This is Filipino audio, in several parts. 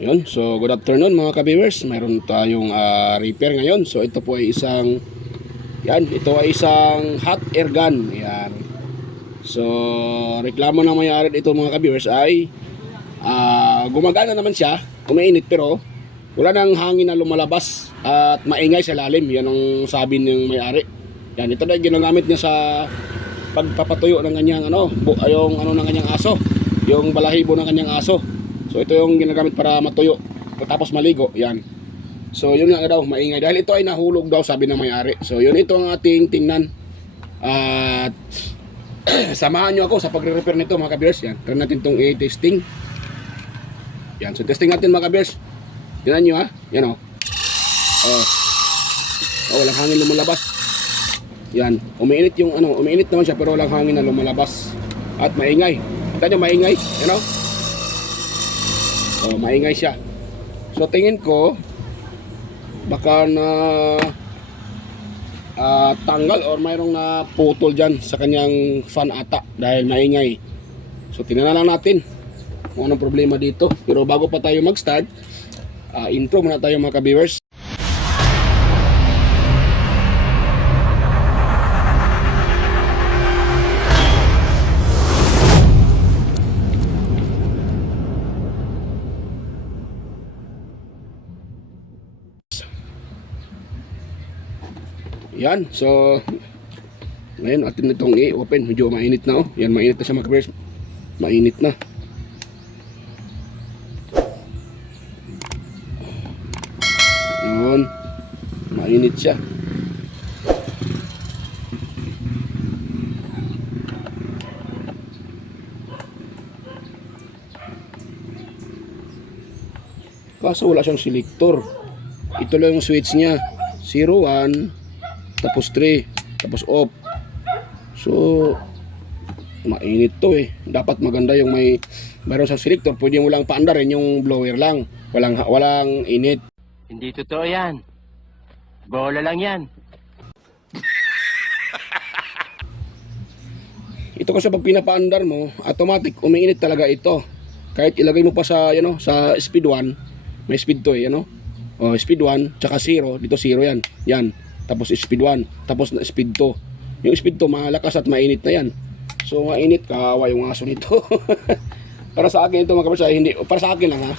Ayun, so good afternoon mga ka-viewers. Mayroon tayong repair ngayon. So ito po ay ito ay isang hot air gun. Yan. So reklamo ng may-ari dito mga ka-viewers ay gumagana naman siya, umiinit pero wala nang hangin na lumalabas at maingay sa lalim. Yan ang sabi ng may-ari. Yan, ito na ginagamit niya sa pagpapatuyo ng kanyang ng kanyang aso, yung balahibo ng kanyang aso. So ito yung ginagamit para matuyo tapos maligo. Yan. So yun nga daw, maingay dahil ito ay nahulog daw, sabi ng may-ari. So yun, ito ang ating tingnan. At samahan nyo ako sa pagre-repair nito mga ka-bears. Yan, try natin itong i-testing. Yan, so testing natin mga ka-bears. Tingnan nyo ha. Yan o. Walang hangin lumalabas. Yan, umiinit yung umiinit naman siya pero walang hangin na lumalabas. At maingay. Kita nyo, maingay. Yan o. Maingay siya. So tingin ko baka na tanggal or mayroong na putol dyan sa kanyang fan ata dahil maingay. So tingnan na lang natin kung anong problema dito. Pero bago pa tayo mag-start, intro muna tayo mga ka-viewers. Yan, so ngayon atin itong i-open. Medyo mainit na Yan, mainit na siya mga ka-viewers. Mainit na. Yun, mainit siya. Kaso wala siyang selector. Ito lang yung switch niya. 0, 1, tapos 3, tapos off. So mainit to Dapat maganda yung mayroon sa selector. Pwede mo lang paandarin yung blower lang. Walang init. Hindi totoo yan. Bola lang yan. Ito kasi pag pinapaandar mo, automatic umiinit talaga ito. Kahit ilagay mo pa sa sa speed 1, may speed to speed 1 tsaka 0, dito 0 yan. Yan. Tapos speed 1, tapos speed 2. Yung speed 2 malakas at mainit na yan. So mainit, kawawa yung aso nito. Para sa akin ito mga kapatid, hindi para sa akin lang ha.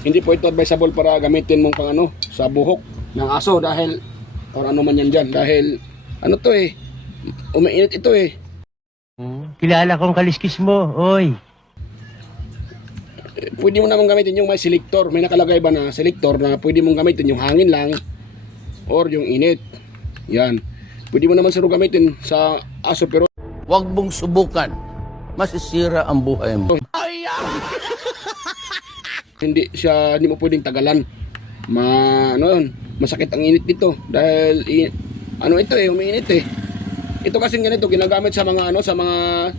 Hindi po ito advisable para gamitin mong pang sa buhok ng aso dahil or ano man yan dyan dahil umiinit ito Kilala kong kaliskis mo, oy. Pwede mo naman gamitin yung may selector. May nakalagay ba na selector na pwede mong gamitin yung hangin lang or yung init. Yan. Pwede mo naman siguro gamitin sa aso pero huwag mong subukan. Masisira ang buhay mo. hindi mo pwedeng tagalan. Masakit ang init dito dahil umiinit Ito kasi ganito ginagamit sa mga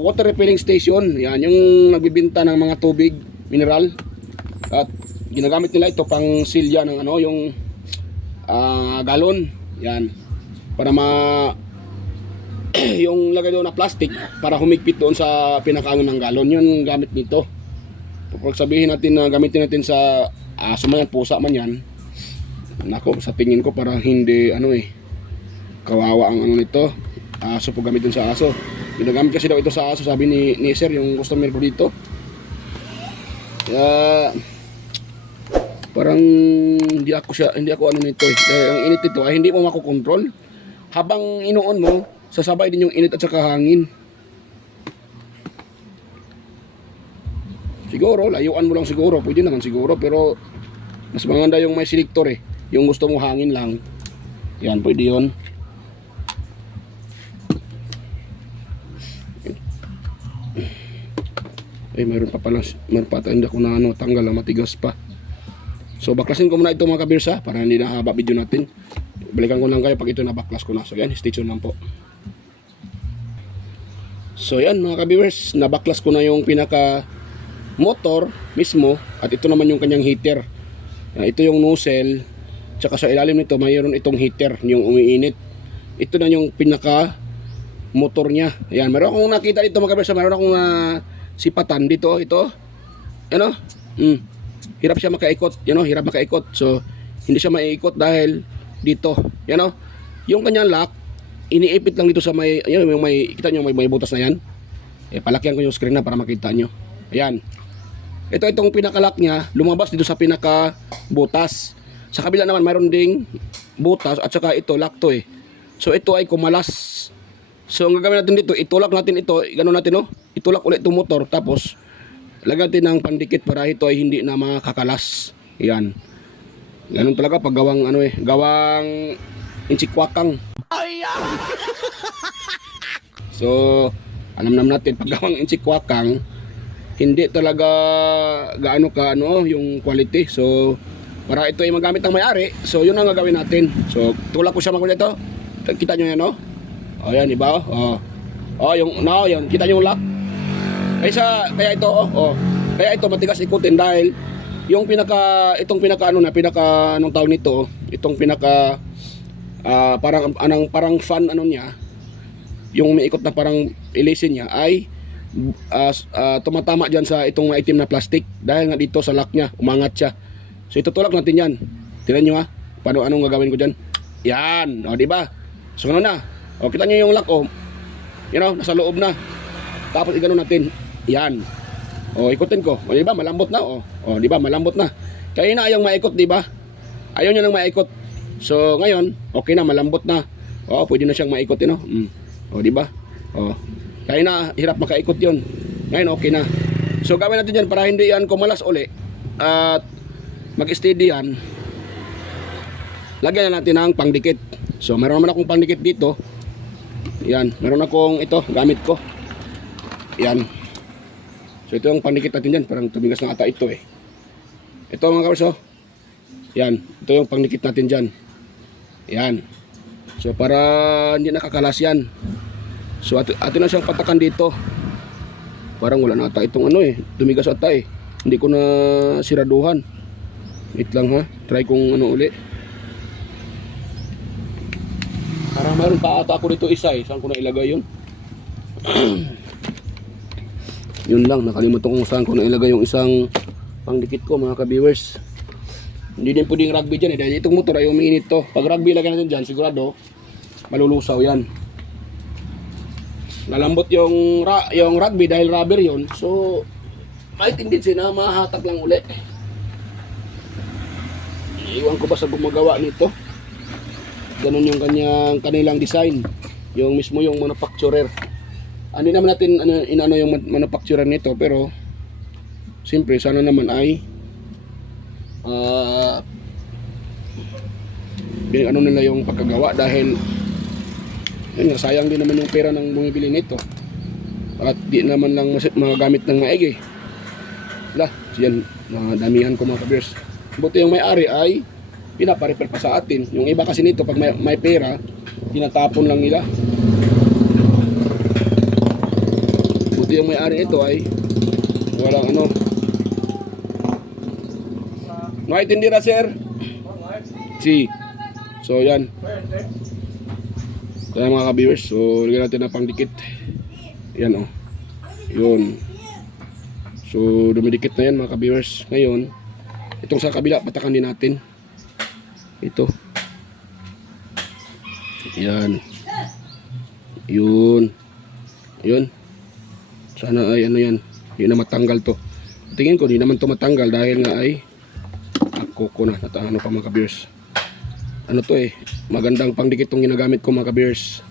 water refilling station. Yan yung nagbebenta ng mga tubig, mineral. At ginagamit nila ito pang silya ng yung galon. Yan. Para yung lagay doon na plastic para humigpit doon sa pinakaano ng galon. Yun gamit nito. Pag sabihin natin na gamitin natin sa aso man yan, pusa man yan. Nako, sa tingin ko parang hindi kawawa ang nito. Aso po gamitin sa aso. Ginagamit kasi daw ito sa aso, sabi ni sir, yung customer ko dito. Parang hindi ako nito Dahil ang init nito ay hindi mo makokontrol. Habang inuon mo, sasabay din yung init at saka hangin. Siguro, layuan mo lang siguro. Pwede naman siguro, pero mas maganda yung may selector Yung gusto mo hangin lang. Yan, pwede yun. Mayroon pa hindi ako na tanggal na matigas pa. So baklasin ko muna ito mga ka-bears para hindi na haba video natin. Balikan ko lang kayo pag ito na baklas ko na. So yan, stay tuned lang po. So yan mga ka-viewers, nabaklas ko na yung pinaka motor mismo at ito naman yung kanyang heater. Yan, ito yung nozzle, tsaka sa ilalim nito mayroon itong heater, yung umiinit. Ito na yung pinaka motor niya. Yan, meron akong nakita dito mga ka-viewers, meron akong sipatan dito, ito. Ano? hirap siya makaikot, hirap makaikot. So hindi siya maiikot dahil dito, yung kanyang lock, iniipit lang dito sa may, yung may, kita nyo may butas na yan. Palakyan ko yung screen na para makita nyo. Ayan. Itong pinaka-lock niya, lumabas dito sa pinaka-butas. Sa kabila naman, mayroon ding butas at saka ito, lock to eh. So ito ay kumalas. So ang gagawin natin dito, itulak natin ito, gano'n natin itulak ulit itong motor, tapos lagyan natin ng pandikit para ito ay hindi na makakalas. Ayan. Ganun talaga pag gawang gawang inchikwakang. So, alam naman natin pag gawang inchikwakang, hindi talaga gaano ka yung quality. So, para ito ay magamit ng may-ari, so yun ang gagawin natin. So, tulak ko siya makulit ito. Kita nyo yan, O, yan, diba? Yan, kita nyo yung lock. Kaya ito matigas ikutin dahil yung itong pinaka anong tawag nito, itong pinaka parang fan niya, yung may ikot na parang ilisin niya ay tumatama diyan sa itong maitim na plastic dahil nga dito sa lock niya, umangat siya. So itutulak natin yan. Tingnan nyo paano anong gagawin ko diyan. Yan, di ba? So ano na? Kita nyo yung lock nasa loob na. Tapos igano natin. Yan. Ikutin ko. Di ba? Malambot na. Di ba? Malambot na. Kaya na ayaw maikot, di ba? Ayaw niya nang maikot. So, ngayon, okay na, malambot na. Pwede na siyang maikot, di ba? Kaya na, hirap makaikot yun. Ngayon, okay na. So, gawin natin yan para hindi yan kumalas uli. At mag-steady yan. Lagyan na natin ng pangdikit. So, meron naman akong pangdikit dito. Yan. Meron akong ito, gamit ko. Yan. So ito yung pandikit natin dyan, parang tumigas ng ata ito Ito mga kawarso. Yan, ito yung pandikit natin dyan. Yan. So para hindi nakakalas yan. So atin na siyang patakan dito. Parang wala na ata itong tumigas ata Hindi ko na siraduhan. Wait lang try kong uli. Parang mayroon pa ata ako dito isa Saan ko na ilagay yun? Yun lang, nakalimutan kung saan ko na ilagay yung isang pangdikit ko mga ka-viewers. Hindi din pwedeng rugby dyan dahil itong motor ay umiinit to. Pag rugby lagyan natin dyan, sigurado malulusaw yan. Nalambot yung rugby dahil rubber yun. So kahit hindi na mahatak lang uli. Iwan ko ba sa gumagawa nito. Ganun yung kanilang design. Yung mismo yung manufacturer. Hindi naman natin inano yung manufacturer nito, pero siyempre sana naman ay nila yung pagkagawa dahil yun, sayang din naman yung pera ng bumibili nito at di naman lang magagamit ng maigi. Yan, damihan ko mga ka-viewers. Buti yung may-ari ay pinaparepair pa sa atin. Yung iba kasi nito pag may pera, tinatapon lang nila. Yung may-ari ito ay walang Naitindira sir. So yan. Kaya mga ka-viewers, so lagyan natin na pangdikit. Yan Yun. So dumidikit na yan mga ka-viewers. Ngayon, itong sa kabila patakan din natin. Ito. Yan. Yun. Sana ay yan, hindi na matanggal to. Tingin ko, hindi naman to matanggal dahil nga ay ako na, pa mga ka-viewers. Magandang pangdikit tong ginagamit ko mga ka-viewers.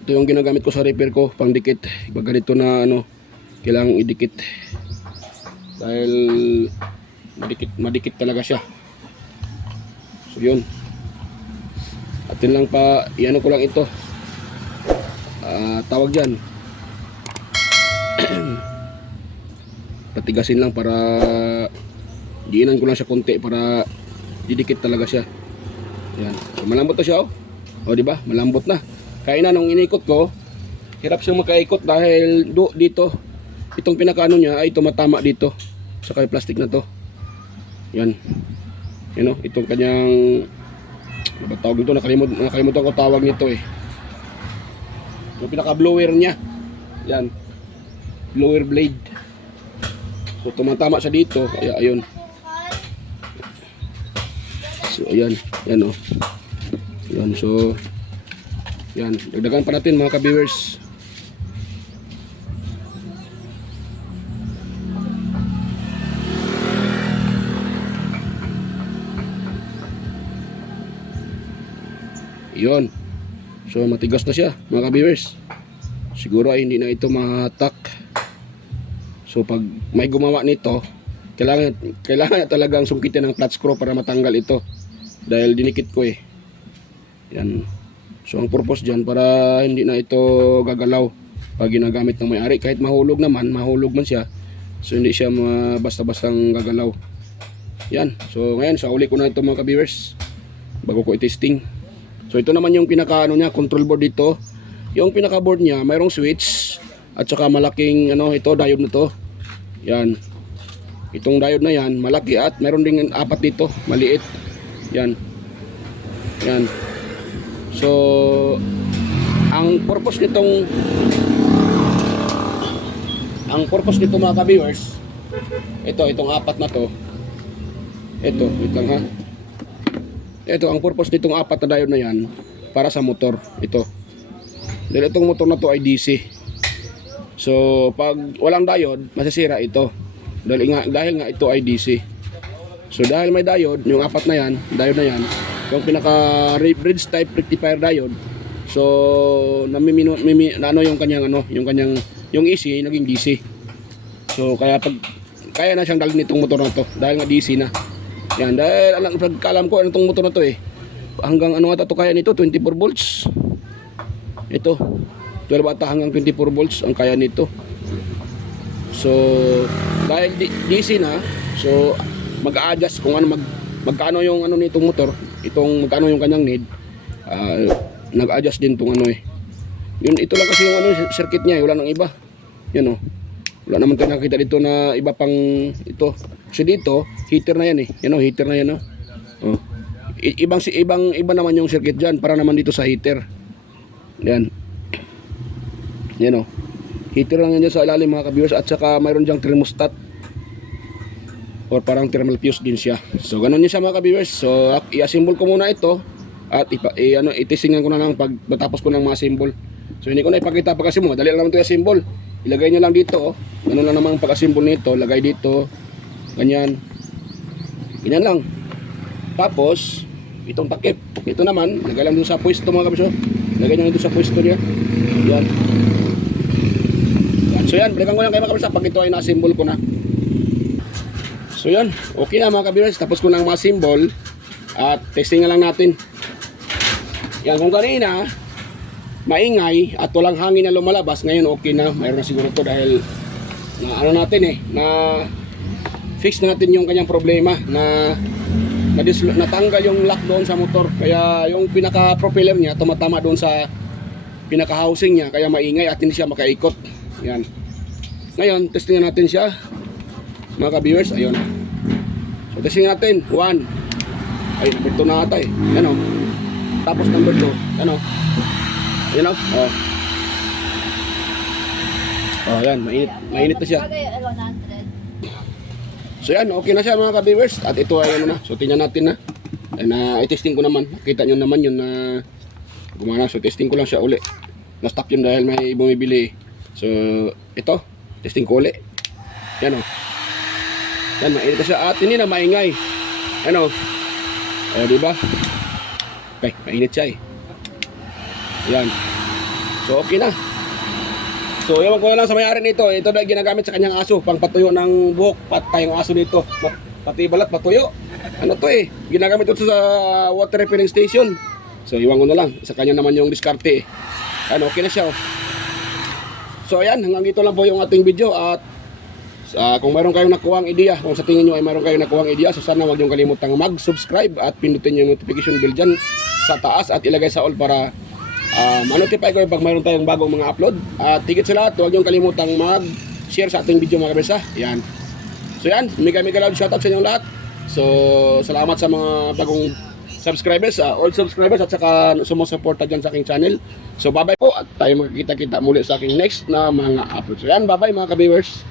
Ito yung ginagamit ko sa repair ko, pangdikit. Pag ganito na kailangang idikit. Dahil madikit talaga siya. So yun. Atin lang pa, ko lang ito. Tawag dyan. Patigasin lang para diinan ko lang siya konti para didikit talaga siya. Yan. So malambot na siya di ba? Malambot na. Kaya na nung inikot ko, hirap siyang makaikot dahil dito itong pinakaano niya ay tumatama dito sa kay plastic na to. Yan. Itong kanyang tawag nito, nakalimutan ko tawag nito yung pinaka blower niya. Yan. Blower blade. So tumatama siya dito, kaya ayun. So ayan, yan oh. Yan, so yan, dagdagan pa natin mga ka-viewers. Yun. So matigas na siya mga ka-viewers. Siguro ay hindi na ito mahatak. So pag may gumawa nito, kailangan talagang sungkitin ng clutch screw para matanggal ito. Dahil dinikit ko eh. Yan. So ang purpose dyan para hindi na ito gagalaw pag ginagamit ng may-ari. Kahit mahulog naman, mahulog man siya. So hindi siya basta-bastang gagalaw. Yan. So ngayon, sa uli ko na ito mga ka-viewers. Bago ko i-testing. So ito naman yung pinaka niya, control board dito. Yung pinaka board niya, mayroong switch at saka malaking ito, diode na to. Yan. Itong diode na yan, malaki at meron ding apat dito, maliit. Yan. Yan. So ang purpose nito mga ka-viewers, itong apat na to. Ito, wait lang ha. Ito, ang purpose nitong apat na diode na yan para sa motor. Ito. Dahil itong motor na to ay DC. So, pag walang diode, masisira ito. Dahil nga ito ay DC. So, dahil may diode, yung apat na yan, diode na yan, yung pinaka bridge type rectifier diode. So, yung kanyang yung AC naging DC. So, kaya na siyang dalhin nitong motor na to dahil nga DC na. Yan, dahil pagkalam ko itong motor na to eh. Hanggang ata to kaya nito, 24 volts. Ito, 12 ata hanggang 24 volts ang kaya nito. So, dahil DC na, so mag-a-adjust kung magkano yung nitong motor, magkano yung kanyang need. Nag-adjust din tong Yun, ito lang kasi yung circuit niya, wala nang iba. Yan oh. Wala naman tayo nakita dito na iba pang ito. So dito, heater na yan eh. Yan oh, heater na yan oh. Oh. Iba naman yung circuit diyan para naman dito sa heater. Yan. Yan oh. Heater lang yan dyan sa ilalim mga ka-viewers at saka mayroon diyang thermostat. Or parang thermal fuse din siya. So ganun yun siya mga ka-viewers. So i-assemble ko muna ito at itisingan ko na lang pag matapos ko ng mga symbol. So hindi ko na ipakita pa kasi madali lang naman ito i-assemble. Ilagay nyo lang dito oh. Ganun lang naman ang pag-assemble nito. Lagay dito. Ganyan. Ganyan lang. Tapos itong takip. Ito naman, lagay lang dito sa pwesto mga kabisyo. Lagay nyo dito sa pwesto niya. Yan. So yan, balikan ko lang kayo mga kabisyo pag ito ay na-assemble ko na. So yan, okay na mga kabisyo. Tapos ko na ang mga symbol. At testing na lang natin. Yan, kung kanina maingay at walang hangin na lumalabas, ngayon okay na. Mayroon na siguro to dahil na fix na natin yung kanyang problema na natanggal yung lock doon sa motor. Kaya yung pinaka propeller niya tumatama doon sa pinaka housing niya, kaya maingay at hindi siya makaikot. Yan. Ngayon, testing natin siya mga ka-viewers. Ayun. So testing natin. 1. Ay, number 2 na ata eh. Yan o. Tapos number 2. Yan o. Yan o. Oh. Oh, yan. Mainit na siya. So yan, okay na siya mga ka-viewers. At ito ay na. So tingnan natin na. I-testing ko naman. Kita nyo naman yun na gumana. So testing ko lang siya uli. Na-stop yun dahil may bumibili. So ito, testing ko uli. Yan o. Yan, mainit na siya. At hindi na maingay. Yan o. Diba? Okay, mainit siya eh. Yan. So okay na. So ewan ko lang sa may-ari nito. Ito na ginagamit sa kanyang aso. Pang patuyo ng buhok. Patay yung aso nito. Pati balat patuyo. Ano to eh. Ginagamit ito sa water refilling station. So iwan ko na lang. Sa kanya naman yung diskarte eh. Ano, okay na siya oh. So ayan, hanggang dito lang po yung ating video. At kung mayroon kayong nakuhang ideya, kung sa tingin nyo ay mayroon kayong nakuhang ideya, so sana huwag nyo kalimutang mag-subscribe at pindutin yung notification bell dyan sa taas at ilagay sa all para ma-notify ko pag mayroon tayong bagong mga upload. At higit sa lahat, huwag nyo kalimutang mag-share sa ating video mga kabisa. Yan. So yan, mega loud shoutout sa inyong lahat. So salamat sa mga bagong subscribers, all subscribers at saka sumusuporta dyan sa aking channel. So bye bye po at tayo magkikita-kita muli sa aking next na mga upload. So yan, bye bye mga ka-viewers.